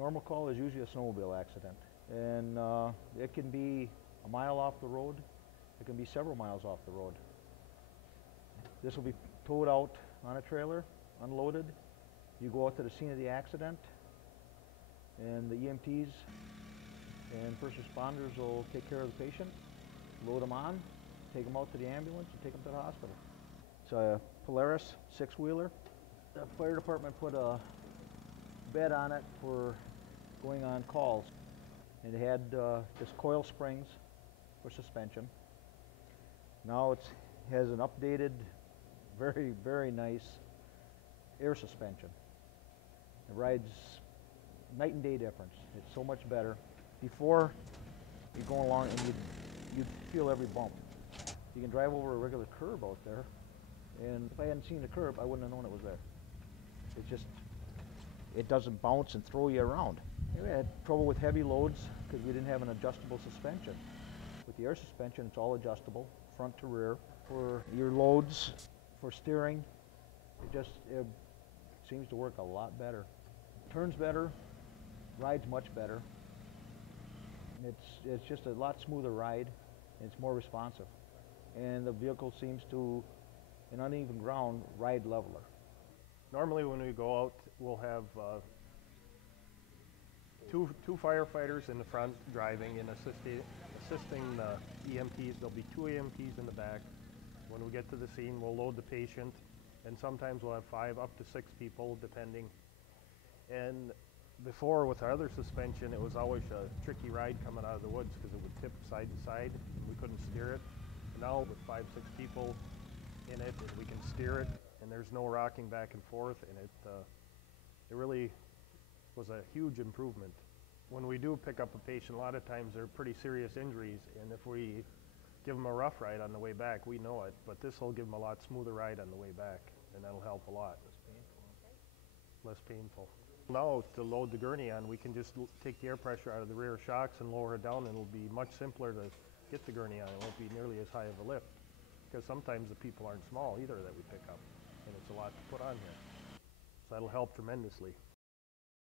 Normal call is usually a snowmobile accident, and it can be a mile off the road. It can be several miles off the road. This will be towed out on a trailer, unloaded. You go out to the scene of the accident, and the EMTs and first responders will take care of the patient, load them on, take them out to the ambulance, and take them to the hospital. It's a Polaris six-wheeler. The fire department put a bed on it for going on calls. It had just coil springs for suspension. Now it has an updated, very, very nice air suspension. It rides night and day difference. It's so much better. Before, you're going along and you'd feel every bump. You can drive over a regular curb out there, and if I hadn't seen the curb, I wouldn't have known it was there. It doesn't bounce and throw you around. We had trouble with heavy loads because we didn't have an adjustable suspension. With the air suspension, it's all adjustable, front to rear. For your loads, for steering, it seems to work a lot better. Turns better, rides much better. It's just a lot smoother ride, and it's more responsive. And the vehicle seems to, in uneven ground, ride leveler. Normally when we go out, we'll have two firefighters in the front driving and assisting the EMTs. There'll be two EMTs in the back. When we get to the scene, we'll load the patient, and sometimes we'll have 5 up to 6 people, depending. And before, with our other suspension, it was always a tricky ride coming out of the woods because it would tip side to side, and we couldn't steer it. And now with 5, 6 people in it, we can steer it, and there's no rocking back and forth, and it really was a huge improvement. When we do pick up a patient, a lot of times they're pretty serious injuries, and if we give them a rough ride on the way back, we know it, but this will give them a lot smoother ride on the way back, and that'll help a lot. Less painful. Less painful. Now, to load the gurney on, we can just take the air pressure out of the rear shocks and lower it down, and it'll be much simpler to get the gurney on. It won't be nearly as high of a lift, because sometimes the people aren't small either that we pick up, and it's a lot to put on here. So that'll help tremendously.